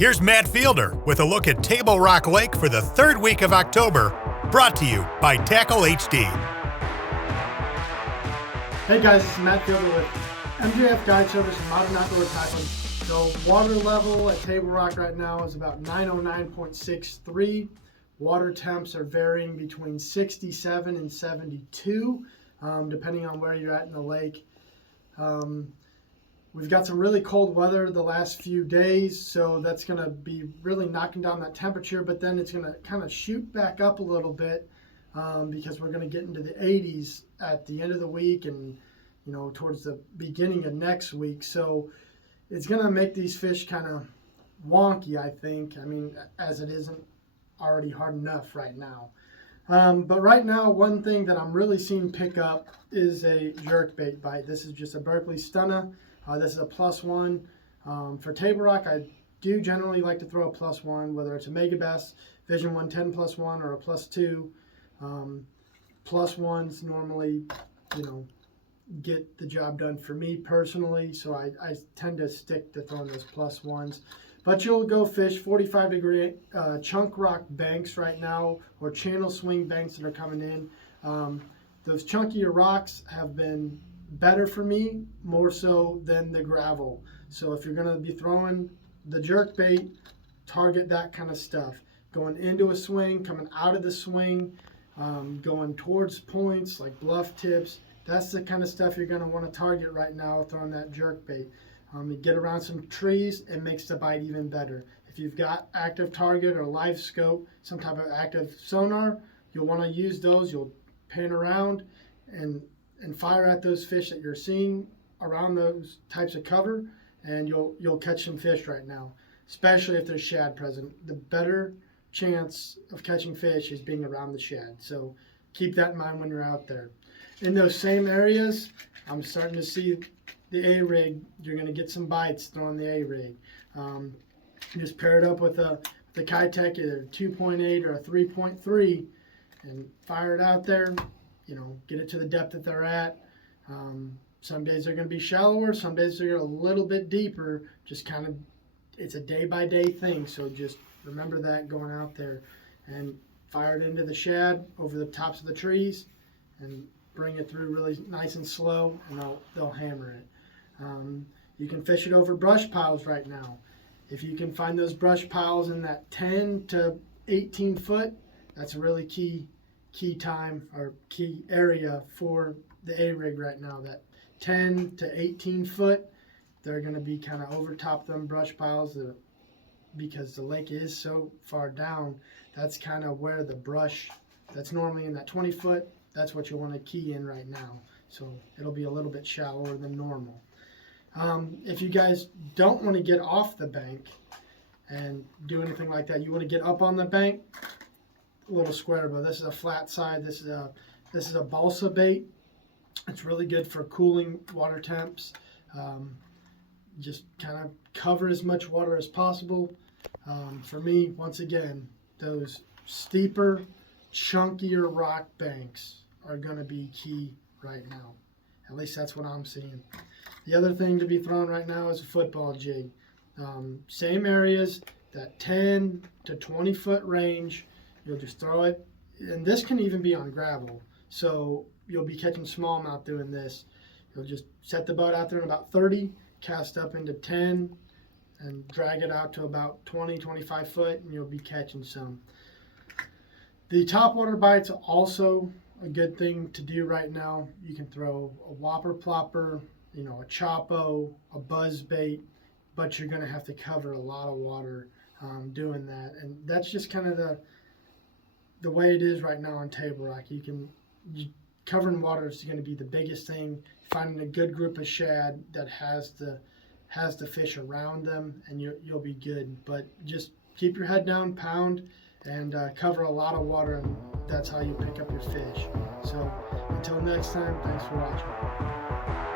Here's Matt Fielder with a look at Table Rock Lake for the third week of October, brought to you by Tackle HD. Hey guys, this is Matt Fielder with MJF Guide Service and Modern Outdoor Tackling. The water level at Table Rock right now is about 909.63. Water temps are varying between 67 and 72, depending on where you're at in the lake. We've got some really cold weather the last few days, so that's going to be really knocking down that temperature, but then it's going to kind of shoot back up a little bit because we're going to get into the 80s at the end of the week and towards the beginning of next week. So it's going to make these fish kind of wonky, I think. I mean, as it isn't already hard enough right now. But right now, one thing that I'm really seeing pick up is a jerkbait bite. This is just a Berkley Stunner. This is a +1. For Table Rock, I do generally like to throw a +1, whether it's a Megabass Vision 110 +1 or a +2. +1s normally, get the job done for me personally, so I tend to stick to throwing those +1s. But you'll go fish 45-degree chunk rock banks right now, or channel swing banks that are coming in. Those chunkier rocks have been better for me, more so than the gravel. So if you're going to be throwing the jerk bait, target that kind of stuff. Going into a swing, coming out of the swing, going towards points like bluff tips. That's the kind of stuff you're going to want to target right now throwing that jerk bait. You get around some trees, it makes the bite even better. If you've got active target or live scope, some type of active sonar, you'll want to use those. You'll pan around and fire at those fish that you're seeing around those types of cover, and you'll catch some fish right now, especially if there's shad present. The better chance of catching fish is being around the shad. So keep that in mind when you're out there. In those same areas, I'm starting to see the A-rig. You're going to get some bites throwing the A-rig. Just pair it up with the Keitech, either 2.8 or a 3.3, and fire it out there. Get it to the depth that they're at. Some days they're going to be shallower. Some days they're a little bit deeper. Just kind of, it's a day-by-day thing. So just remember that going out there, and fire it into the shad over the tops of the trees, and bring it through really nice and slow, and they'll hammer it. You can fish it over brush piles right now. If you can find those brush piles in that 10 to 18 foot, that's a really key time or key area for the A-rig right now. That 10 to 18 foot, they're going to be kind of over top them brush piles because the lake is so far down. That's kind of where the brush that's normally in that 20 foot, that's what you want to key in right now. So it'll be a little bit shallower than normal. If you guys don't want to get off the bank and do anything like that, you want to get up on the bank, a little square bow. This is a flat side. This is a balsa bait. It's really good for cooling water temps. Just kind of cover as much water as possible. For me, once again, those steeper, chunkier rock banks are going to be key right now. At least that's what I'm seeing. The other thing to be thrown right now is a football jig. Same areas, that 10 to 20 foot range. You'll just throw it, and this can even be on gravel. So you'll be catching smallmouth doing this. You'll just set the boat out there in about 30, cast up into 10, and drag it out to about 20, 25 foot, and you'll be catching some. The topwater bites are also a good thing to do right now. You can throw a whopper plopper, a chopo, a buzz bait, but you're going to have to cover a lot of water doing that. And that's just kind of the way it is right now on Table Rock. Covering water is going to be the biggest thing. Finding a good group of shad that has the fish around them, and you'll be good. But just keep your head down, pound, and cover a lot of water, and that's how you pick up your fish. So until next time, thanks for watching.